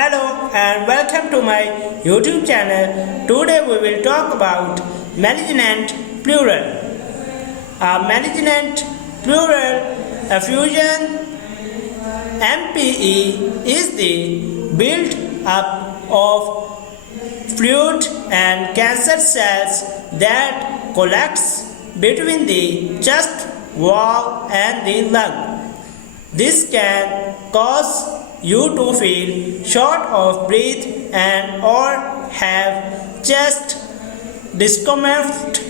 Hello and welcome to my YouTube channel. Today we will talk about malignant pleural. A malignant pleural effusion MPE is the build up of fluid and cancer cells that collects between the chest wall and the lung. This can cause you to feel short of breath and or have chest discomfort.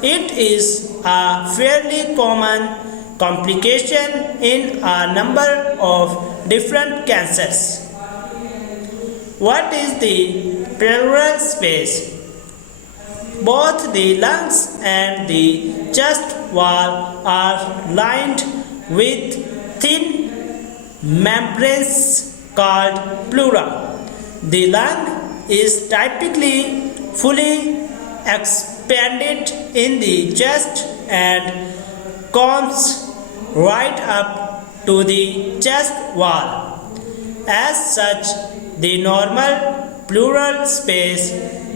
It is a fairly common complication in a number of different cancers. What is the pleural space? Both the lungs and the chest wall are lined with thin membranes called pleura. The lung is typically fully expanded in the chest and comes right up to the chest wall. As such, the normal pleural space,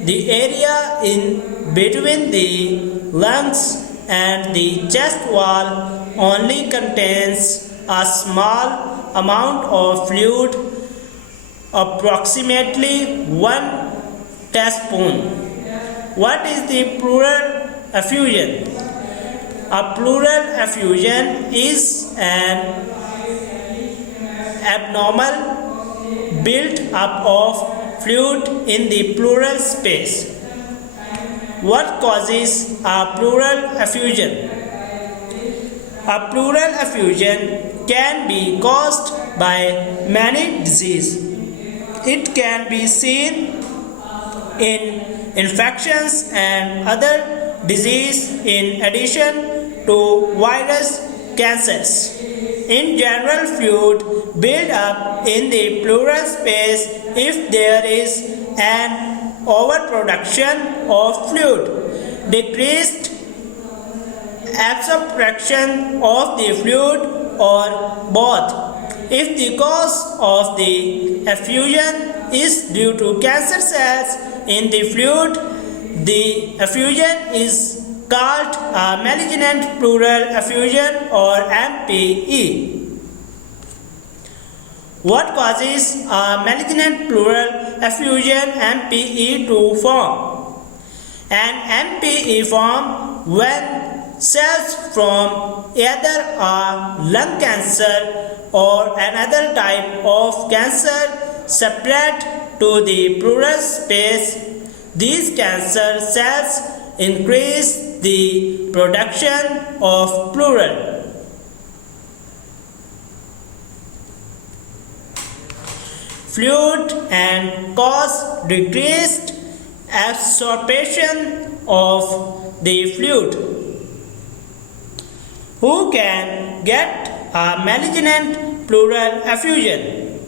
the area in between the lungs and the chest wall, only contains a small amount of fluid, approximately 1 teaspoon. What is the pleural effusion? A pleural effusion is an abnormal build-up of fluid in the pleural space. What causes a pleural effusion? A pleural effusion can be caused by many diseases. It can be seen in infections and other diseases in addition to virus cancers. In general, fluid build up in the pleural space if there is an overproduction of fluid, decreased absorption of the fluid, or both. If the cause of the effusion is due to cancer cells in the fluid, the effusion is called a malignant pleural effusion or MPE. What causes a malignant pleural effusion MPE to form? An MPE forms when cells from either a lung cancer or another type of cancer separate to the pleural space. These cancer cells increase the production of pleural. Fluid and cause decreased absorption of the fluid. Who can get a malignant pleural effusion?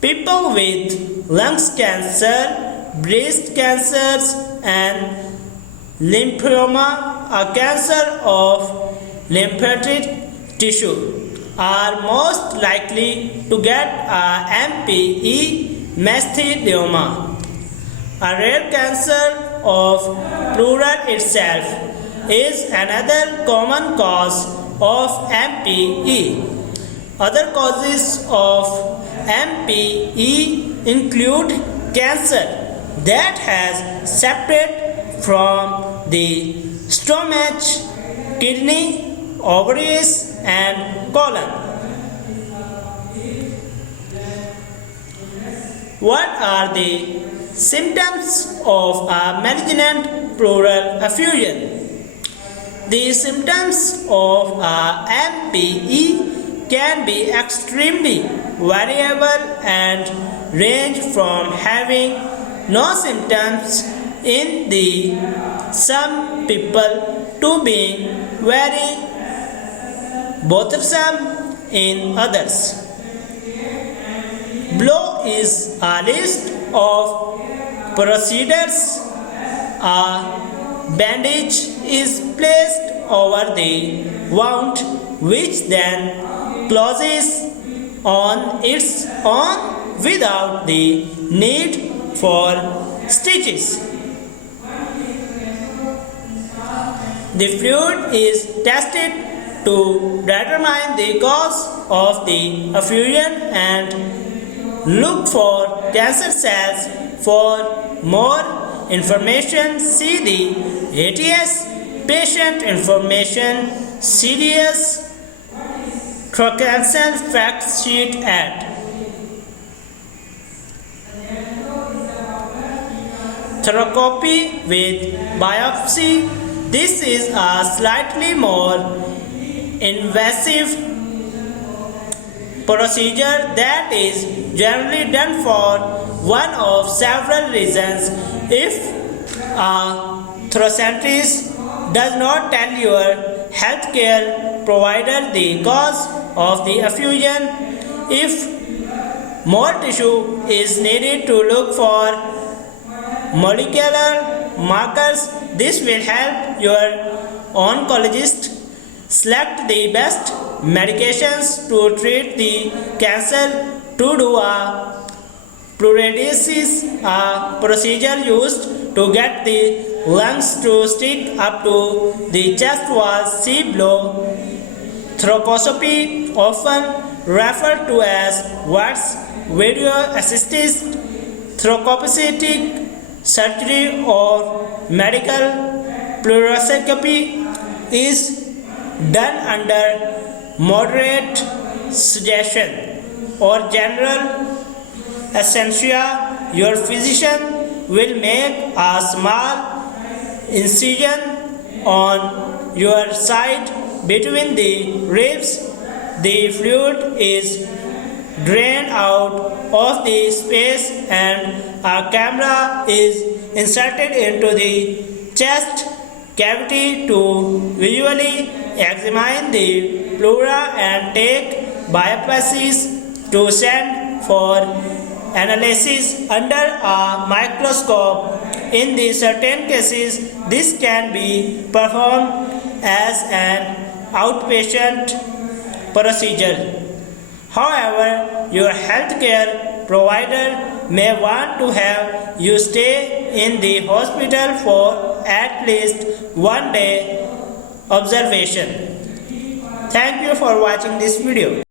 People with lung cancer, breast cancers, and lymphoma, a cancer of lymphatic tissue, are most likely to get a MPE mesothelioma. A rare cancer of pleural itself is another common cause of MPE. Other causes of MPE include cancer that has separate from the stomach, kidney, ovaries, and colon. What are the symptoms of a malignant pleural effusion? The symptoms of a MPE can be extremely variable and range from having no symptoms in some people to being very bothersome in others. Below is a list of procedures. A bandage is placed over the wound, which then closes on its own without the need for stitches. The fluid is tested to determine the cause of the effusion and look for cancer cells. For more information, see the ATS Patient Information CDS Cancer Fact Sheet at thoracoscopy with biopsy. This is a slightly more invasive procedure that is generally done for one of several reasons. If a thoracoscopist does not tell your healthcare provider the cause of the effusion, if more tissue is needed to look for molecular markers, this will help your oncologist select the best medications to treat the cancer. To do a pleurodesis, a procedure used to get the lungs to stick up to the chest wall, see below. Thoracoscopy, often referred to as VATS, video assisted thoracoscopic surgery or medical pleuriscopy, is done under moderate sedation or general anesthesia. Your physician will make a small incision on your side between the ribs. The fluid is drained out of the space and a camera is inserted into the chest cavity to visually examine the pleura and take biopsies to send for analysis under a microscope. In the certain cases, this can be performed as an outpatient procedure. However, your healthcare provider may want to have you stay in the hospital for at least 1 day observation. Thank you for watching this video.